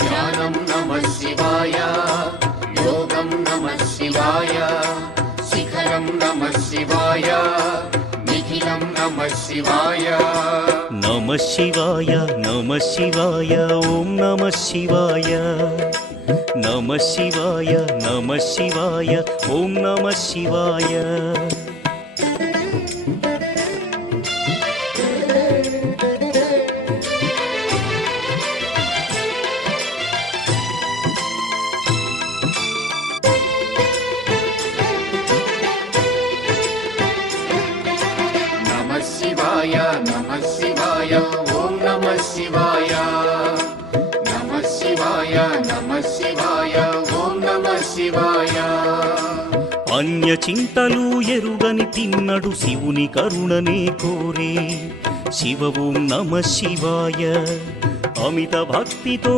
ధ్యానం నమః శివాయ, యోగం నమః శివాయ, శిఖరం నమః శివాయ, నిఖిలం నమః శివాయ. నమః శివాయ నమః శివాయ ఓం నమః శివాయ. నమః శివాయ నమః శివాయ ఓం నమః శివాయ. నమః శివాయ నమః శివాయ ఓం నమః శివాయ. నమః శివాయ నమః శివాయ ఓం నమః శివాయ. అన్య చింతలు ఎరుగని తిన్నడు శివుని కరుణనే కోరే. శివ ఓం నమః శివాయ. అమిత భక్తితో